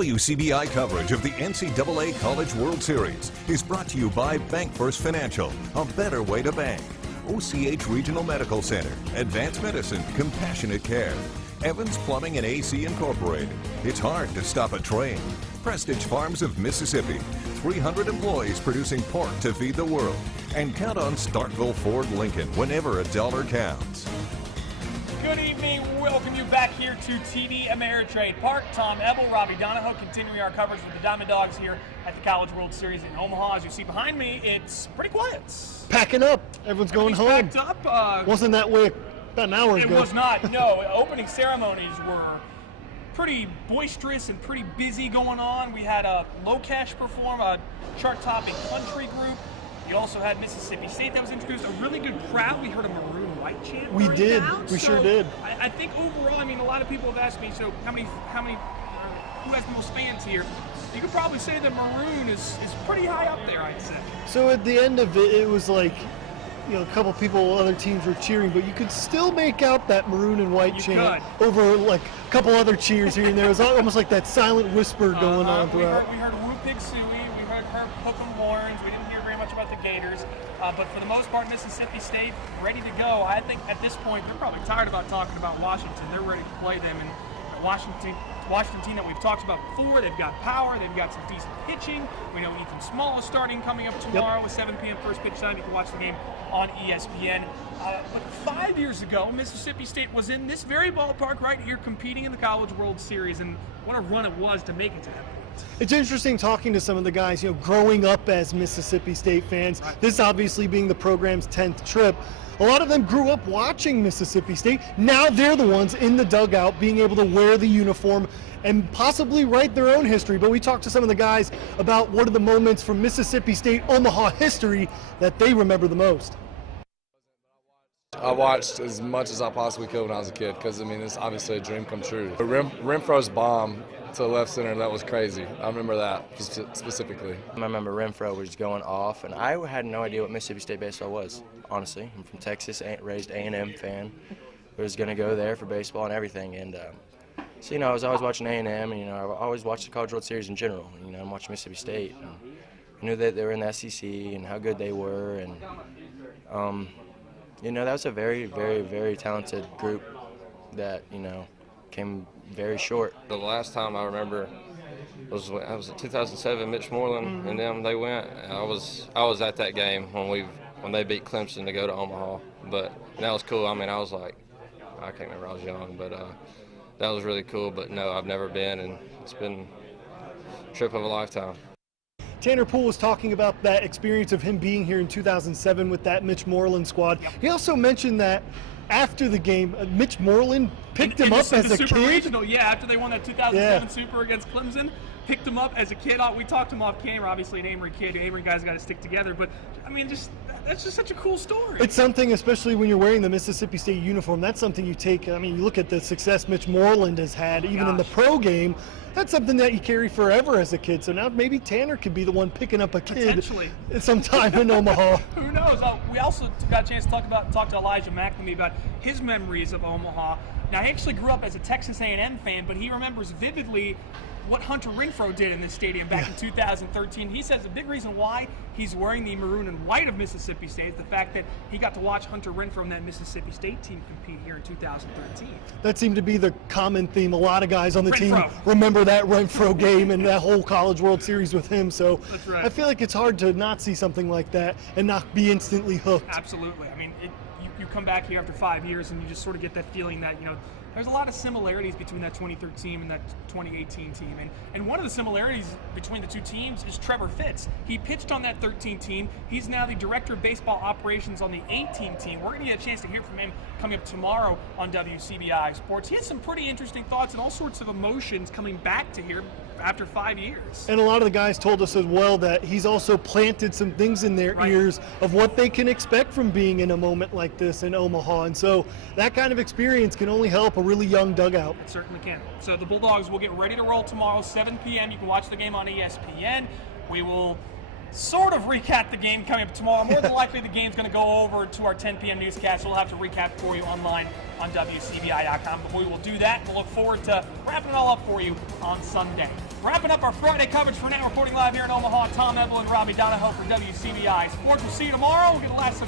WCBI coverage of the NCAA College World Series is brought to you by Bank First Financial, a better way to bank. OCH Regional Medical Center, Advanced Medicine, Compassionate Care. Evans Plumbing and AC Incorporated. It's hard to stop a train. Prestige Farms of Mississippi. 300 employees producing pork to feed the world. And count on Starkville Ford Lincoln whenever a dollar counts. Good evening. Welcome you back here to TD Ameritrade Park. Tom Ebel, Robbie Donahoe, continuing our coverage with the Diamond Dogs here at the College World Series in Omaha. As you see behind me, it's pretty quiet. Packing up. Everyone's going home. Packed up. Wasn't that way about an hour ago? It was not. No. Opening ceremonies were pretty boisterous and pretty busy going on. We had a Low Cash perform, a chart-topping country group. You also had Mississippi State that was introduced. A really good crowd. We heard a maroon and white chant. We did. We sure did. I think overall, I mean, a lot of people have asked me, so who has the most fans here? You could probably say that maroon is pretty high up there, I'd say. So at the end of it, it was like, you know, a couple people, other teams were cheering, but you could still make out that maroon and white chant over like a couple other cheers here and there. It was almost like that silent whisper going on throughout. We heard Woo Pig Suey, we heard Hook 'em Horns. We didn't hear very much about the Gators, but for the most part, Mississippi State ready to go. I think at this point they're probably tired about talking about Washington. They're ready to play them, and Washington team that we've talked about before. They've got power. They've got some decent pitching. We know Ethan Small is starting coming up tomorrow at 7 p.m. first pitch time. You can watch the game on ESPN. But 5 years ago, Mississippi State was in this very ballpark right here competing in the College World Series, and what a run it was to make it to that point. It's interesting talking to some of the guys, you know, growing up as Mississippi State fans. Right. This obviously being the program's 10th trip. A lot of them grew up watching Mississippi State. Now they're the ones in the dugout being able to wear the uniform and possibly write their own history. But we talked to some of the guys about what are the moments from Mississippi State Omaha history that they remember the most. I watched as much as I possibly could when I was a kid because, I mean, it's obviously a dream come true. Renfro's bomb to left center, that was crazy. I remember that specifically. I remember Renfro was going off, and I had no idea what Mississippi State baseball was, honestly. I'm from Texas, raised A&M fan. I was going to go there for baseball and everything. And so, you know, I was always watching A&M, and, you know, I always watched the College World Series in general. You know, I'm watching Mississippi State. And I knew that they were in the SEC and how good they were. And, you know, that was a very, very, very talented group that, you know, came very short. The last time I remember was in 2007. Mitch Moreland and them, they went. I was at that game when they beat Clemson to go to Omaha. But that was cool. I mean, I was like, I can't remember, I was young, but that was really cool. But no, I've never been, and it's been a trip of a lifetime. Tanner Poole was talking about that experience of him being here in 2007 with that Mitch Moreland squad. Yep. He also mentioned that after the game, Mitch Moreland picked him up as a kid. Yeah, after they won that 2007 Super against Clemson, picked him up as a kid. We talked to him off camera, obviously an Amory kid. Amory guys got to stick together, but I mean, that's just such a cool story. It's something, especially when you're wearing the Mississippi State uniform, that's something you take. I mean, you look at the success Mitch Moreland has had, even in the pro game. That's something that you carry forever as a kid. So now maybe Tanner could be the one picking up a kid sometime in Omaha. Who knows? We also got a chance to talk to Elijah McNamee about his memories of Omaha. Now, he actually grew up as a Texas A&M fan, but he remembers vividly what Hunter Renfrow did in this stadium back in 2013. He says the big reason why he's wearing the maroon and white of Mississippi State is the fact that he got to watch Hunter Renfrow and that Mississippi State team compete here in 2013. That seemed to be the common theme. A lot of guys on the team remember that Renfrow game and that whole College World Series with him. So I feel like it's hard to not see something like that and not be instantly hooked. Absolutely. I mean, you come back here after 5 years and you just sort of get that feeling that, you know, there's a lot of similarities between that 2013 and that 2018 team. And one of the similarities between the two teams is Trevor Fitz. He pitched on that 13 team. He's now the director of baseball operations on the 18 team. We're going to get a chance to hear from him coming up tomorrow on WCBI Sports. He has some pretty interesting thoughts and all sorts of emotions coming back to here after 5 years. And a lot of the guys told us as well that he's also planted some things in their ears of what they can expect from being in a moment like this in Omaha. And so that kind of experience can only help a really young dugout. It certainly can. So the Bulldogs will get ready to roll tomorrow, 7 p.m. You can watch the game on ESPN. We will sort of recap the game coming up tomorrow. More than likely, the game's going to go over to our 10 p.m. newscast. We'll have to recap for you online on WCBI.com. But we will do that. We'll look forward to wrapping it all up for you on Sunday. Wrapping up our Friday coverage for now. Reporting live here in Omaha, Tom Ebel and Robbie Donahoe for WCBI Sports. We'll see you tomorrow. We'll get the last